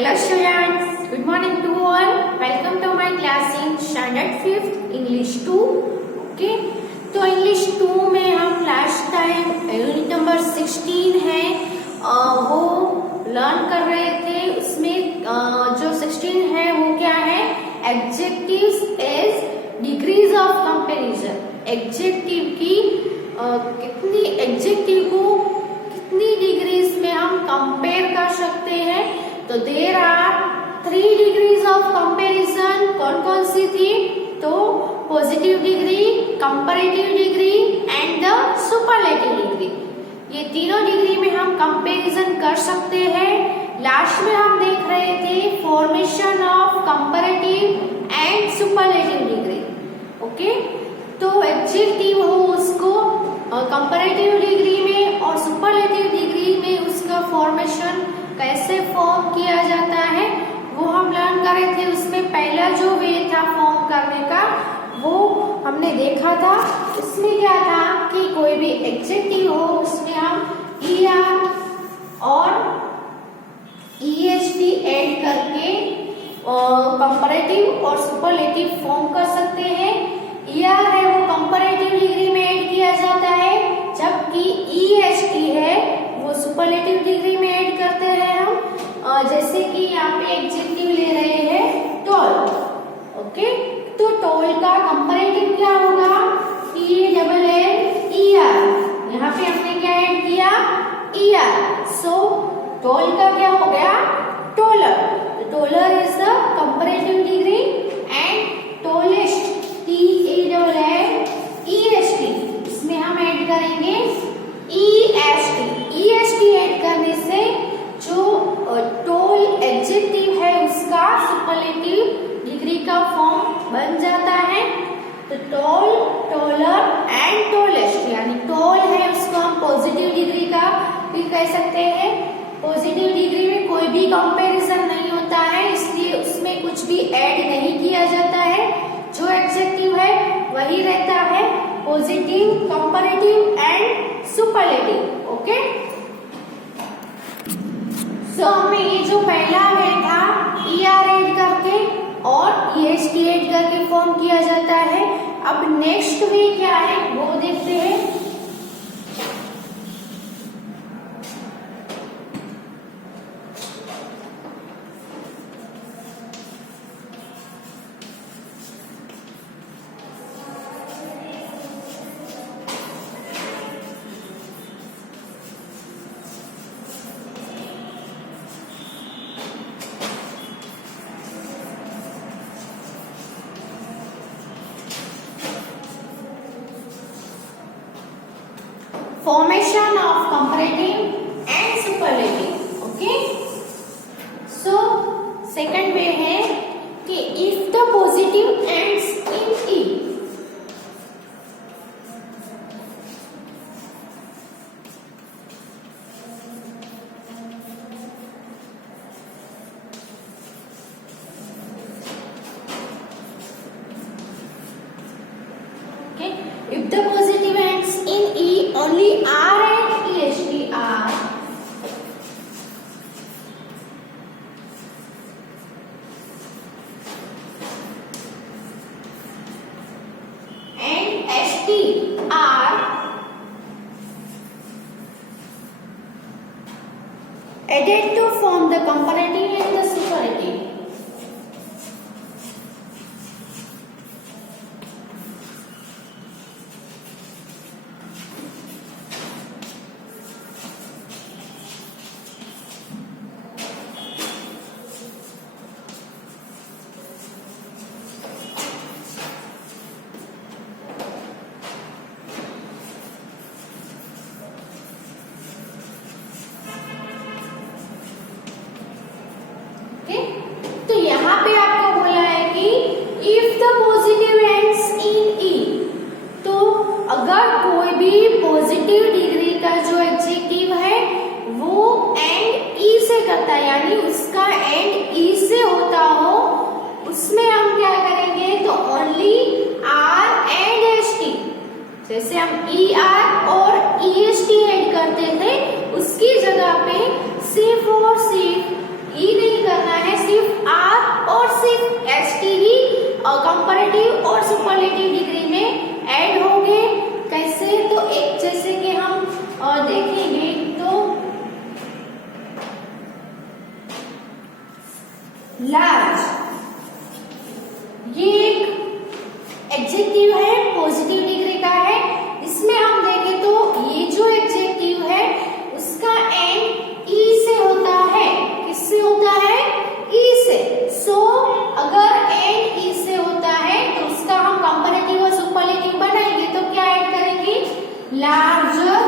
Hello students, good morning to all. Welcome to my class in standard 5th English 2. Okay, तो English 2 में हम last time unit number 16 है वो learn कर रहे थे. उसमें जो 16 है वो क्या है, adjectives as degrees of comparison. Adjective की कितनी एडजेक्टिव को कितनी डिग्रीज में हम कंपेयर कर सकते हैं. तो there are 3 degrees of comparison. कौन कौन सी थी? तो positive degree, comparative degree and the superlative degree. ये तीनों डिग्री में हम कंपैरिजन कर सकते हैं. लास्ट में हम देख रहे थे formation of comparative and superlative degree. Okay, तो एडजेक्टिव हो उसको कंपैरेटिव डिग्री में और सुपरलेटिव डिग्री में उसका फॉर्मेशन कैसे फॉर्म किया जाता है वो हम लर्न कर रहे थे. उसमें पहला जो वे था फॉर्म करने का वो हमने देखा था. इसमें क्या था कि कोई भी एडजेक्टिव हो उसमें हम ER और EST ऐड करके कंपैरेटिव और सुपरलेटिव फॉर्म कर सकते हैं. ER है वो कंपैरेटिव डिग्री में ऐड किया जाता है, जबकि EST है वो सुपरलेटिव डिग्री में ऐड करते हैं हम. जैसे कि यहाँ पे एडजेक्टिव ले रहे हैं टॉल. ओके, तो टॉल का कंपैरेटिव क्या होगा? TALLER. यहाँ पे हमने क्या ऐड किया? ER. सो टॉल का क्या हो गया? Taller. Taller is the comparative degree and tallest TALLEST इसमें हम ऐड करेंगे EST. EST ऐड करने से जो टॉल एडजेक्टिव है उसका सुपरलेटिव डिग्री का फॉर्म बन जाता है. तो टॉल, टॉलर एंड टॉलेस्ट, यानी टॉल है उसको हम पॉजिटिव डिग्री का भी कह सकते हैं. पॉजिटिव डिग्री में कोई भी कंपैरिजन नहीं होता है, इसलिए उसमें कुछ भी ऐड नहीं किया जाता है. जो एडजेक्टिव है वही रहता है, positive, comparative and superlative. Okay, so हमें ये जो पहला वे था ER ऐड करके और EST ऐड करके फॉर्म किया जाता है. अब नेक्स्ट वे क्या है वो देखते हैं. Formation of comparative and superlative. Okay, so second way है कि if the positive ends in E, okay, if the positive ends in E, only R and EST are and ST are added to form the comparative and the superlative. तो यहाँ पे आपको बोला है कि if the positive ends in E, तो अगर कोई भी पॉजिटिव डिग्री का जो एडजेक्टिव है वो एंड E से करता है, यानी उसका एंड E से होता हो, उसमें हम क्या करेंगे? तो ओनली R एंड ST. जैसे हम ER और EST ऐड करते थे, उसकी जगह पे सिर्फ और सिर्फ ई नहीं करना है, सिर्फ आर और सिर्फ एस टी ही कंपैरेटिव और सुपरलेटिव डिग्री में ऐड होंगे। कैसे? तो एक जैसे कि हम देखेंगे तो लार्ज, ये एक एडजेक्टिव है, पॉजिटिव डिग्री का है। इसमें हम देखें तो ये जो एडजेक्टिव है उसका एंड ई से होता है। किससे होता है? ई से। सो अगर एंड ई से होता है तो उसका हम कंपैरेटिव और सुपरलेटिव बनाएंगे तो क्या ऐड करेंगे? लार्जर,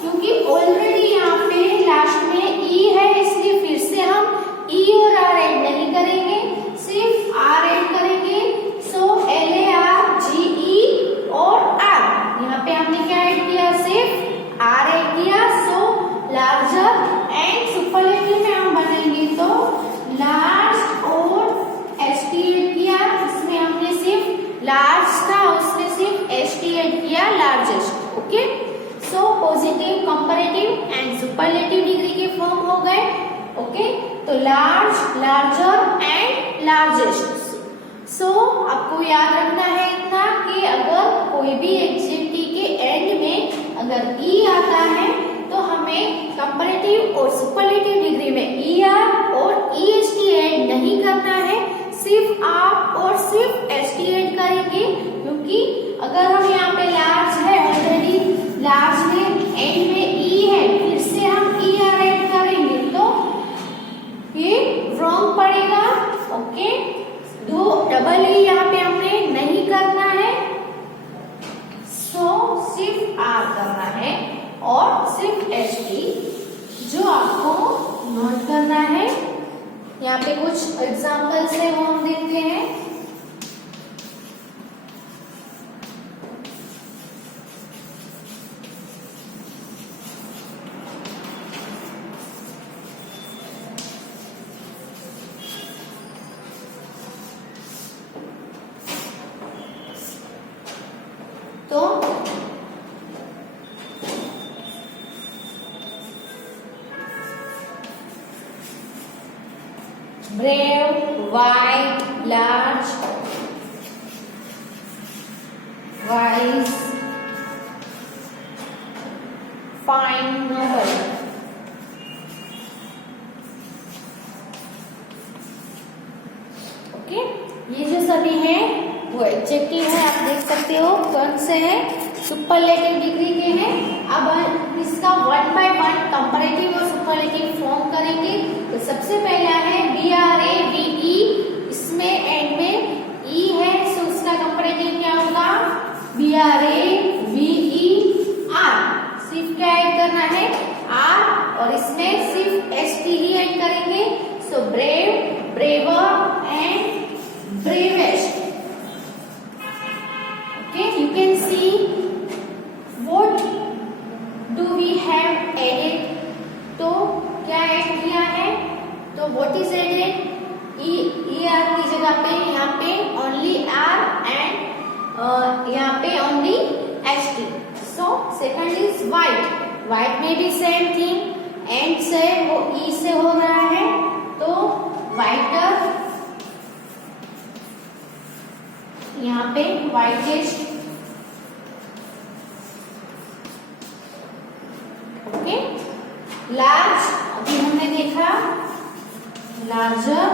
क्योंकि ऑलरेडी यहाँ पे लास्ट में ई है इसलिए फिर से हम ई और आर ऐड नहीं करेंगे, सिर्फ आर ऐड करेंगे। सो LARGE और आर, यहाँ पे हमने क्या ऐड किया? सिर्फ आर ऐड किया। सो लार्जर एंड सुपरलेटिव में हम बनाएंगे तो लार्ज और एसटी ऐड किया। इसमें हमने सिर्फ लार्ज था, उसमें सिर्फ एसटी ऐड किया, largest. Okay, so positive, comparative and superlative degree के फॉर्म हो गए। ओके, तो लार्ज, लार्जर एंड लार्जेस्ट। सो आपको याद रखना है इतना कि अगर कोई भी एडजेक्टिव के एंड में अगर ई आता है तो हमें कंपैरेटिव और सुपरलेटिव डिग्री में ई आर और ई एस टी ऐड नहीं करना है, सिर्फ आर और सिर्फ एस टी ऐड करेंगे। क्योंकि अगर हम यहाँ पे लार्ज है, ऑलरेडी लार्ज में एंड में ई है, फिर से हम ई आर ऐड करेंगे तो ये रॉन्ग पड़ेगा। ओके, दो डबल ई यहाँ पे हमने नहीं करना है। सो सिर्फ आर करना है और सिर्फ एस टी। जो आपको नोट करना है, यहाँ पे कुछ एग्जाम्पल्स है वो हम देखते हैं। तो brave, wide, large, wise, fine, noble। Okay, ये जो सभी है वो एडजेक्टिव है, आप देख सकते हो कौन से है, सुपरलेटिव डिग्री के हैं। अब इसका वन बाय वन कंपैरेटिव और सुपरलेटिव फॉर्म करेंगे। तो सबसे पहला है BRAVE, इसमें एंड में ई है, सो उसका कंपैरेटिव क्या होगा? BRAVE R, सिर्फ क्या ऐड करना है? R, और इसमें सिर्फ ST ही ऐड करेंगे। So brave, braver and bravest. Okay, you can see what do we have added। तो क्या ऐड किया है? तो what is added? E R की जगह पे यहाँ पे only R and यहाँ पे only ST। So second is white। white में भी same thing, and से वो E से हो रहा है तो whiter, यहाँ पे whitest। ओके, लार्ज अभी हमने देखा, लार्जर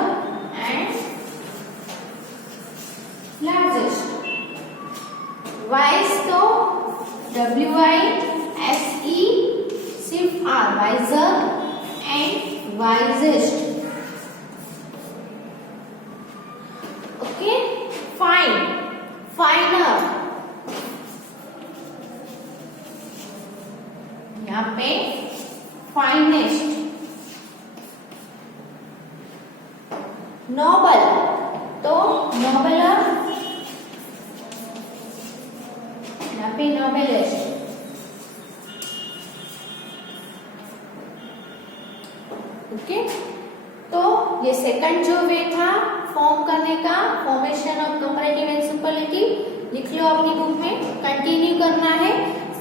एंड लार्जेस्ट। वाइज तो WISE, सिर्फ R, wiser and wisest. Okay, fine, finer, यहाँ पे फाइनेस्ट। नोबल तो नोबलर, यहाँ पे नोबेलेस्ट। ओके, तो ये सेकंड जो वे था फॉर्म करने का, formation of comparative and superlative, लिख लो अपनी बुक में, कंटिन्यू करना है।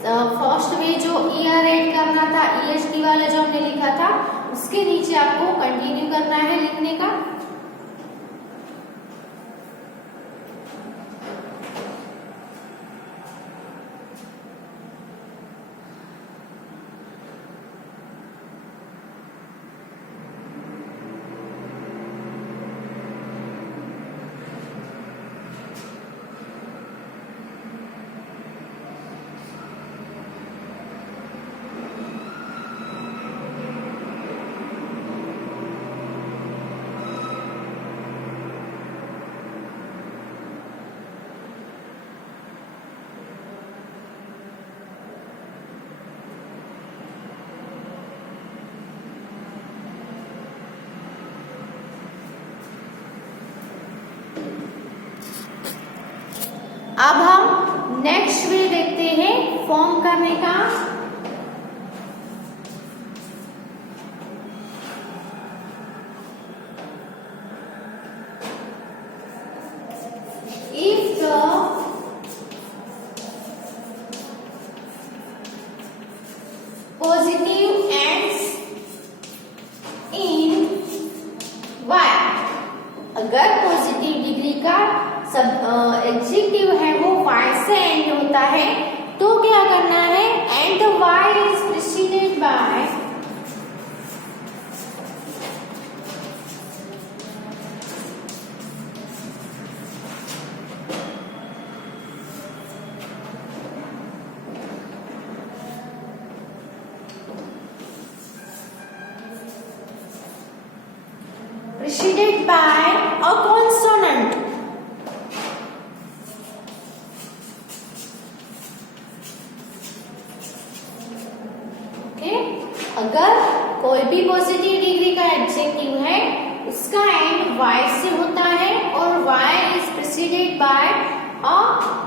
फर्स्ट वे जो ER ऐड करना था, EST वाला जो हमने लिखा था उसके नीचे आपको कंटिन्यू करना है लिखने का। अब हम नेक्स्ट वे देखते हैं फॉर्म करने का। If the positive ends in y, अगर पॉजिटिव डिग्री का सब एडजेक्टिव है वो y से एंड होता है तो क्या करना है, and y is preceded by a consonant। अगर कोई भी पॉजिटिव डिग्री का एडजेक्टिव है उसका एंड y से होता है और y is preceded by a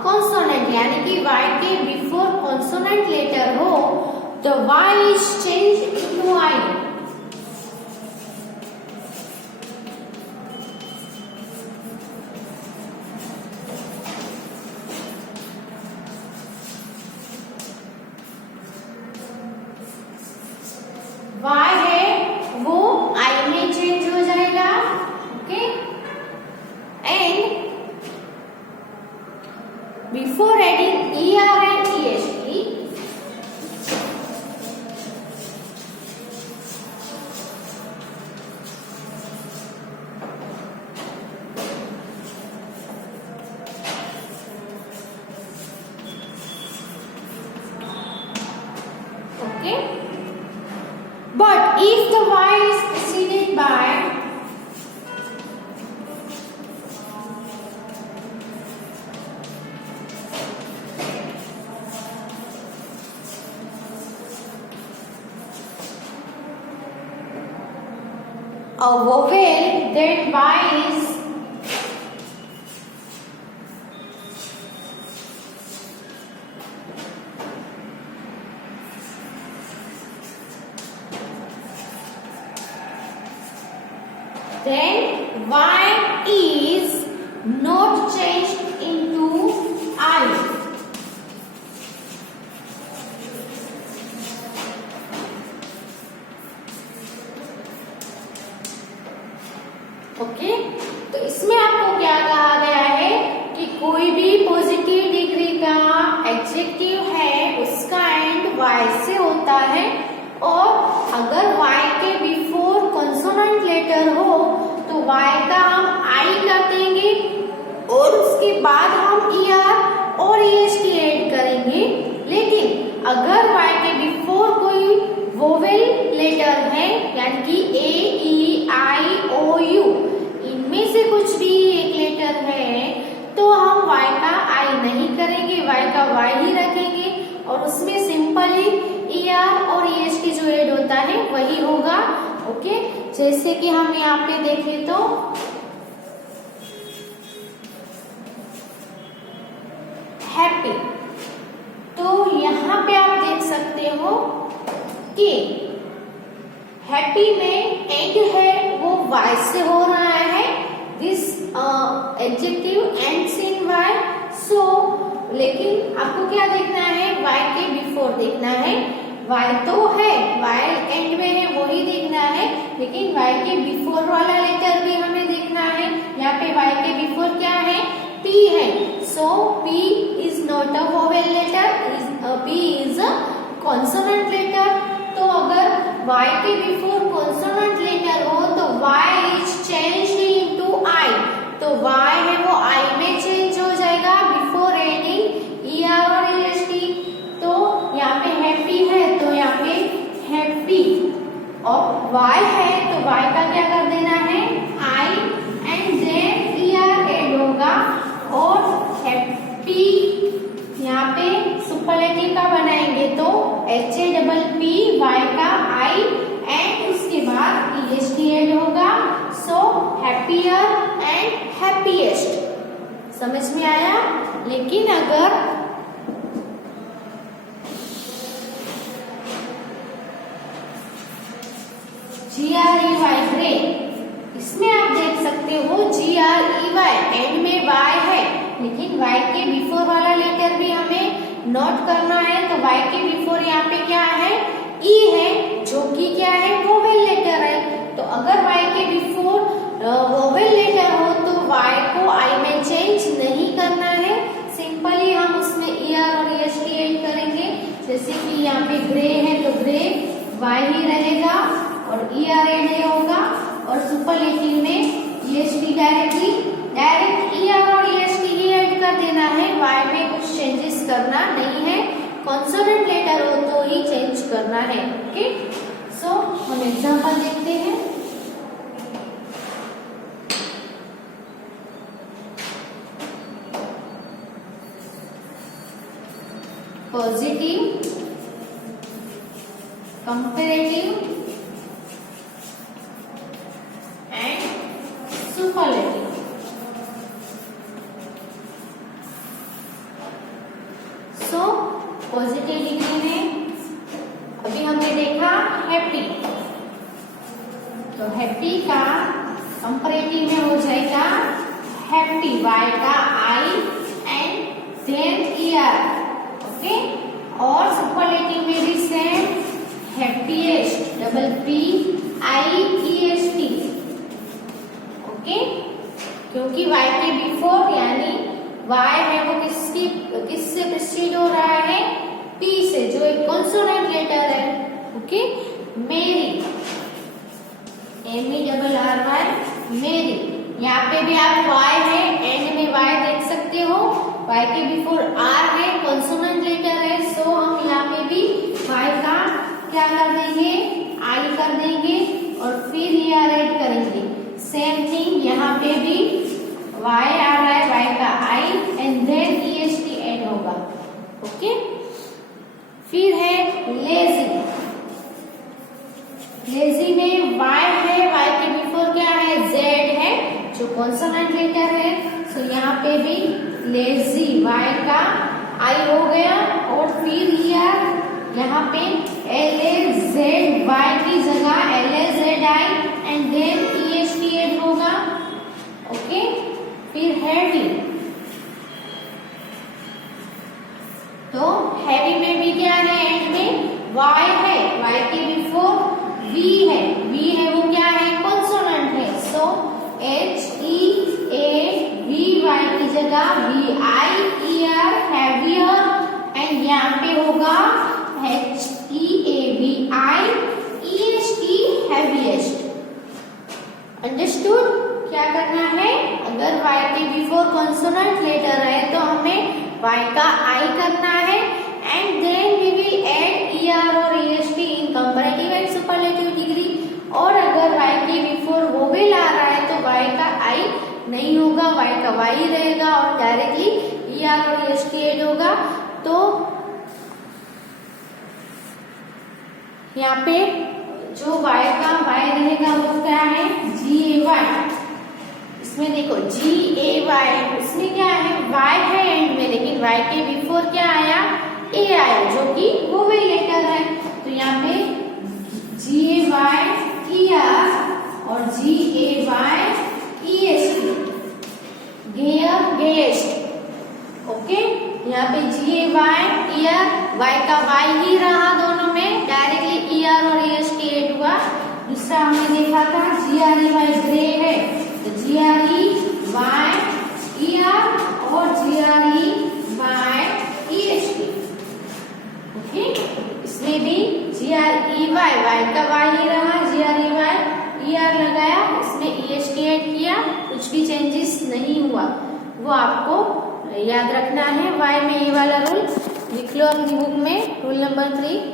consonant, यानी कि y के बिफोर कॉन्सोनेंट लेटर हो तो y is change into I। y है वो I में चेंज हो जाएगा। Okay, and before adding ER and EST okay, but if the y is preceded by a vowel, then y is not changed into I। Okay, तो इसमें आपको क्या कहा गया है कि कोई भी पॉजिटिव डिग्री का एडजेक्टिव है उसका एंड y से होता है और अगर y के बिफोर कॉन्सोनेंट लेटर हो तो y का हम I कर देंगे और उसके बाद हम ER और EST ऐड करेंगे। लेकिन अगर y के बिफोर कोई वोवेल लेटर है यानी कि A, E, I, O, U, इनमें से कुछ भी एक लेटर है तो हम y का I नहीं करेंगे, y का y ही रखेंगे और उसमें सिंपली ER और EST जो ऐड होता है वही होगा। ओके, जैसे कि हम यहाँ पे देखें तो हैप्पी, तो यहाँ पे आप देख सकते हो कि हैप्पी में एंड है वो y से हो रहा है, this adjective ends in y। सो लेकिन आपको क्या देखना है, y के बिफोर देखना है वाई तो है, वाई एंड में है वही देखना है, लेकिन वाई के बिफोर वाला लेटर भी हमें देखना है। यहाँ पे वाई के बिफोर क्या है, पी है, so P is not a vowel letter, P is a consonant letter. तो अगर वाई के बिफोर कॉन्सोनेंट लेटर हो तो Y is changed into I, तो वाई है वो आई में चेंज हो जाएगा बिफोर एडिंग ईआर और ईएसटी। तो यहाँ पे हैप्पी है तो यहाँ पे हैप्पी, और वाई है तो वाई का क्या कर देना है, आई एंड देन ईआर एड होगा, और हैप्पी यहाँ पे सुपरलेटिव का बनाएंगे तो HAPP वाई का आई एंड उसके बाद EST एड होगा, सो हैप्पियर एंड हैप्पीएस्ट। समझ में आया? लेकिन अगर GREY ग्रे, इसमें आप देख सकते हो GREY एंड में वाई है, लेकिन वाई के बिफोर वाला लेटर भी हमें नोट करना है। तो वाई के बिफोर यहाँ पे क्या है, ई है, जो कि क्या है, वोवेल लेटर है। तो अगर वाई के बिफोर वोवेल लेटर हो तो वाई को आई में चेंज नहीं करना है, सिंपली हम उसमें ईआर और ईएसटी ऐड करेंगे। जैसे कि यहाँ पे ग्रे है तो ग्रे वाई ही रहेगा और ईआर एड होगा, और सुपरलेटिव में ईएसटी डायरेक्ट ईआर और ईएसटी ही ऐड कर देना है, वाई में कुछ चेंजेस करना नहीं है। कॉन्सोनेंट लेटर हो तो ही चेंज करना है। ओके, सो हम एग्जांपल देखते हैं। Positive, comparative and superlative. So positive degree में अभी हमने देखा हैप्पी, तो हैप्पी का कंपैरेटिव में हो जाएगा हैप्पी, वाई का आई एंड देन ईआर, ओके। और सुपरलेटिव में भी सेम, हैप्पीएस्ट, PPIEST, ओके। क्योंकि वाई के बिफोर यानी वाई है वो किससे प्रीसीड हो रहा है, पी से, जो एक कॉन्सोनेंट लेटर है, ओके। मेरी, MERRY, मेरी, यहाँ पे भी आप वाई है, एंड में वाई देख सकते हो, वाई के बिफोर आर है, कॉन्सोनेंट लेटर है, सो हम यहाँ पे भी वाई का क्या कर देंगे, आई कर देंगे और फिर ईआर ऐड करेंगे। सेम थिंग यहाँ पे भी वाई आ रहा है, वाई का आई एंड देन ईएसटी ऐड होगा, ओके। फिर है लेजी, लेजी में वाई है, वाई के बिफोर क्या है, जेड है, जो कॉन्सोनेंट लेटर है, सो यहाँ पे भी लेजी, वाई का आई हो गया और फिर ईआर, यहाँ पे LAZY की जगह LAZI and then EST add होगा, ओके। फिर हैवी, तो हैवी में भी क्या है, एंड में वाई है, वाई के बिफोर V है, V है वो क्या है, कॉन्सोनेंट है, सो HEAVY की जगह VIER, हैवियर, एंड यहाँ पे होगा HEAVIEST, हैवीएस्ट। अंडरस्टूड? क्या करना है, अगर वाई के बिफोर कॉन्सोनेंट लेटर है तो हमें वाई का आई करना है, and then we will add ER और EST in comparative and superlative degree. और अगर वाई के बिफोर वोवेल आ रहा है तो वाई का आई नहीं होगा, वाई का वाई रहेगा और डायरेक्टली ईआर और ईएसटी ऐड होगा। तो यहाँ पे जो वाई का वाई रहेगा वो क्या है, GAY। इसमें देखो GAY, उसमें क्या है, वाई है एंड में, लेकिन वाई के बिफोर क्या आया, ए आया, जो कि वोवेल लेटर है। तो यहाँ पे GAY ER और GAY EST, gear, guest, okay. यहाँ पे GAY ER, वाई का वाई ही रहा दोनों में, कुछ भी चेंजेस नहीं हुआ, वो आपको याद रखना है। वाई में ये वाला रूल लिख लो अपनी बुक में, रूल नंबर 3।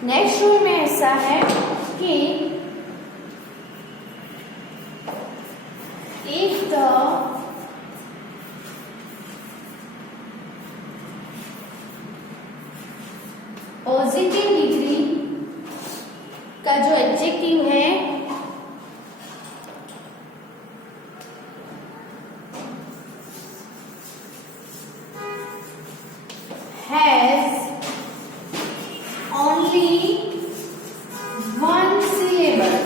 नेक्स्ट रूल में ऐसा है कि if the पॉजिटिव डिग्री का जो एडजेक्टिव है has only one syllable,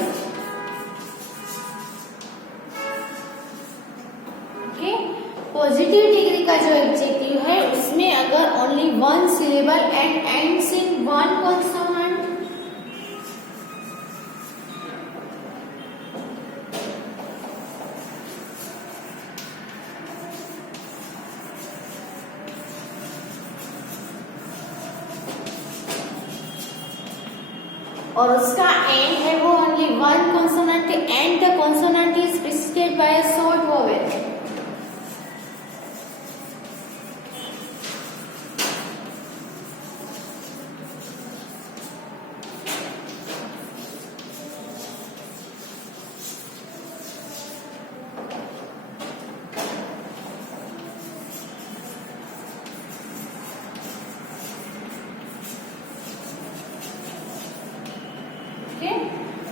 okay. Positive degree का जो एडजेक्टिव है उसमें अगर only one syllable and ends in one consonant, और उसका एंड है वो only one consonant and the consonant is preceded by a short vowel,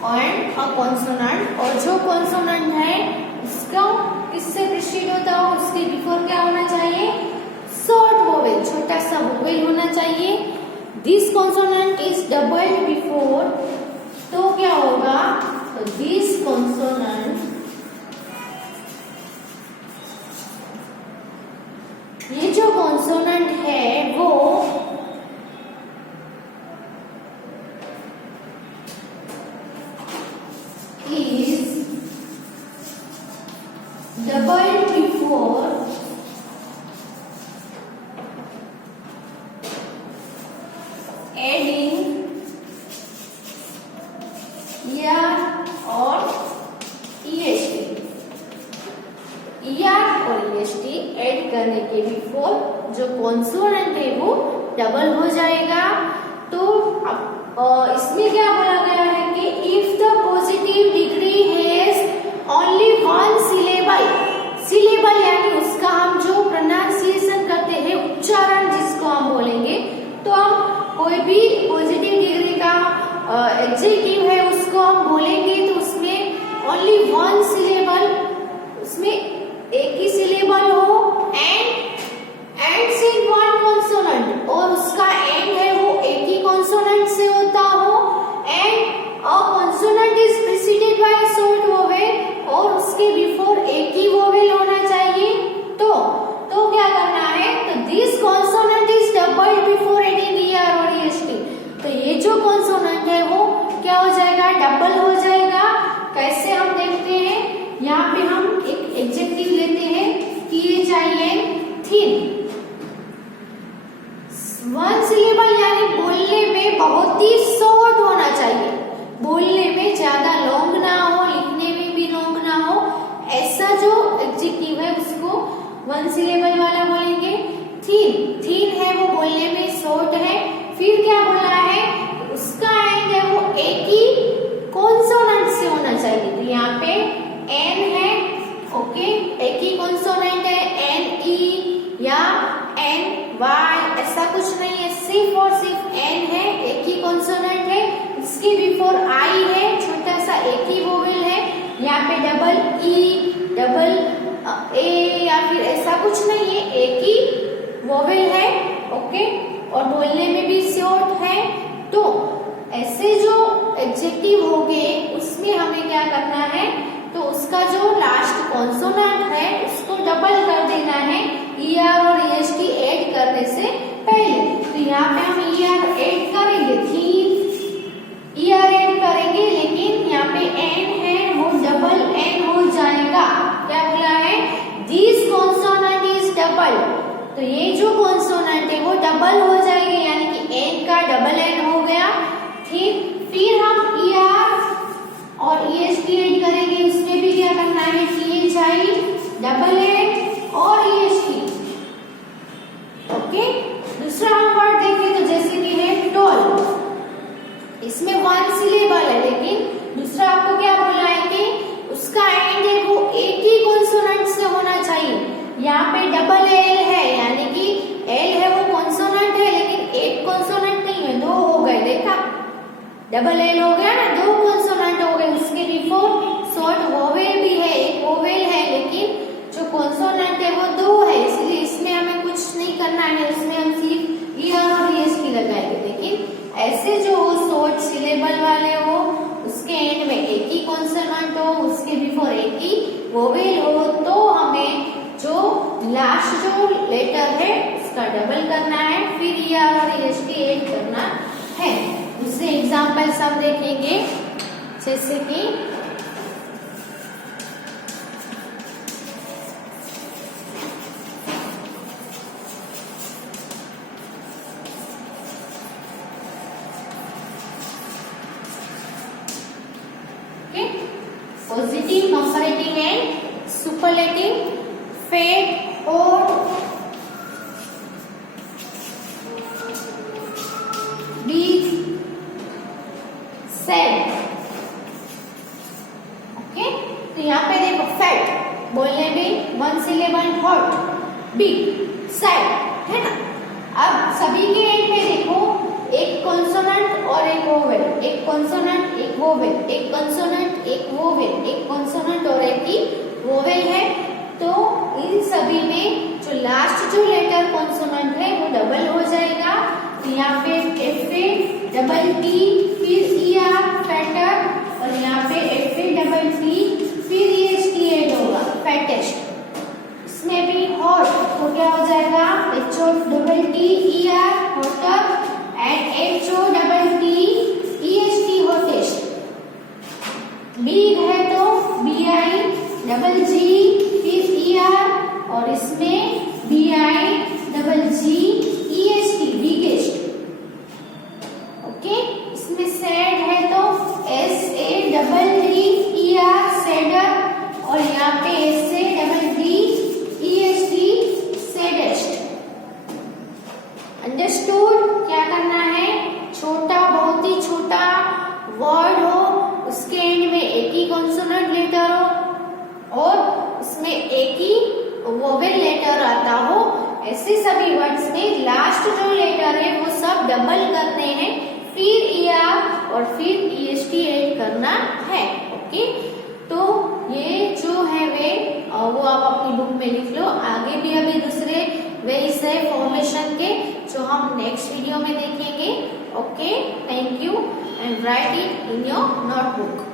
and a consonant, और जो कॉन्सोनेंट है उसका किससे प्रीसीड होता हो, उसके बिफोर क्या होना चाहिए, शॉर्ट वोवेल, छोटा सा वोवेल होना चाहिए। This consonant is doubled before, तो क्या होगा, तो दिस कॉन्सोनेंट, ये जो कॉन्सोनेंट है वो is doubled before adding er और est, और est ऐड करने के बिफोर जो कॉन्सोनेंट है वो डबल हो जाएगा। तो इसमें क्या बोला गया है कि if the positive degree has only one syllable यानी उसका हम जो प्रोनाउंसिएशन करते हैं, उच्चारण जिसको हम बोलेंगे, तो हम कोई भी पॉजिटिव डिग्री का एडजेक्टिव है उसको हम बोलेंगे तो उसमें ओनली वन सिलेबल, उसमें एक ही सिलेबल हो and ends in one consonant, ये जो कॉन्सोनेंट है वो क्या हो जाएगा, डबल हो जाएगा। कैसे हम देखते हैं, यहाँ पे हम एक एडजेक्टिव लेते हैं, THIN, थिन। वन सिलेबल यानी बोलने में बहुत ही शॉर्ट होना चाहिए, बोलने में ज्यादा लॉन्ग ना हो, लिखने में भी लॉन्ग ना हो। ऐसा जो एडजेक्टिव है उसको वन सिलेबल वाला बोलेंगे। थिन, थिन है वो बोलने में शॉर्ट है। फिर क्या बोला है, उसका एंड है वो एक ही कॉन्सोनेंट से होना चाहिए। तो यहाँ पे एन है, ओके, एक ही कॉन्सोनेंट है, NE या NY, ऐसा कुछ नहीं है, सिर्फ और सिर्फ एन है, एक ही कॉन्सोनेंट है। इसके बिफोर आई है, छोटा सा एक ही वोवेल है। यहाँ पे डबल ई, डबल ए या फिर ऐसा कुछ नहीं है, एक ही वोवेल है, ओके, और बोलने में भी शॉर्ट है। तो ऐसे जो एडजेक्टिव हो गए उसमें हमें क्या करना है, तो उसका जो लास्ट कॉन्सोनेंट है उसको डबल कर देना है ER और EST ऐड करने से पहले। तो यहाँ पे हम ER ऐड करेंगे, थीन ER ऐड करेंगे, लेकिन यहाँ पे N है वो डबल N हो जाएगा। क्या बोला है, दिस कॉन्सोनेंट इज डबल। तो ये जो कॉन्सोनेंट है वो डबल हो जाएगी, यानी कि N का डबल N हो गया। ठीक, फिर हम ER और EST ऐड करेंगे, उसमें भी क्या करना है, THI, डबल N और EST, ओके। दूसरा हम वर्ड देखें तो जैसे कि है टॉल, इसमें वन सिलेबल है, लेकिन दूसरा आपको क्या बोला है कि उसका एंड है वो एक ही कॉन्सोनेंट से होना चाहिए। यहाँ पे डबल L है, यानी कि L है वो कॉन्सोनेंट है, लेकिन एक कॉन्सोनेंट नहीं है, दो हो गए, देखा, डबल L हो गया ना, दो कॉन्सोनेंट हो गए। उसके बिफोर शॉर्ट वोवेल भी है, एक वोवेल है, लेकिन जो कॉन्सोनेंट है वो दो है, इसलिए इसमें हमें कुछ नहीं करना है, इसमें हम सिर्फ ER और EST लगाएंगे। लेकिन ऐसे जो शॉर्ट सिलेबल वाले हो, उसके एंड में एक ही कॉन्सोनेंट हो, उसके बिफोर एक ही वोवेल हो, तो हमें जो लास्ट जो लेटर है उसका डबल करना है, फिर ER और EST ऐड करना है। उससे एग्जाम्पल्स हम देखेंगे, जैसे कि positive, comparative and superlative, fat और बिग, सैड, ओके। तो यहाँ पे देखो, फैट बोलने में one syllable, hot, big, sad, है ना। अब सभी के एंड में देखो एक कॉन्सोनेंट और एक वोवेल, एक कॉन्सोनेंट एक वोवेल, एक कॉन्सोनेंट एक वोवेल, एक कॉन्सोनेंट और एक ही वोवेल है। तो इन सभी में जो लास्ट जो लेटर कॉन्सोनेंट है वो डबल हो जाएगा। तो यहाँ पे FA डबल T, फिर ER फैटर, और यहाँ पे FA डबल T, फिर EST ऐड होगा, फैटेस्ट। इसमें भी हॉट तो क्या हो जाएगा, HO double T ER hotter, and HO double T EST hottest. Big है तो BI डबल G, फिर ER, और इसमें BI double G EST, biggest, okay. इसमें सैड है तो SA double D ER sadder, और यहाँ पे SA double D EST saddest. Understood, क्या करना है, छोटा, बहुत ही छोटा वर्ड हो, उसके एंड में एक ही कॉन्सोनेंट लेटर हो और उसमें एक ही वोवेल लेटर आता हो, ऐसे सभी वर्ड्स में लास्ट जो लेटर है वो सब डबल करने हैं, फिर ER और फिर EST ऐड करना है, ओके। तो ये जो है वो आप अपनी बुक में लिख लो। आगे भी अभी दूसरे वेज है फॉर्मेशन के जो हम नेक्स्ट वीडियो में देखेंगे, okay. Thank you and right it in your notebook.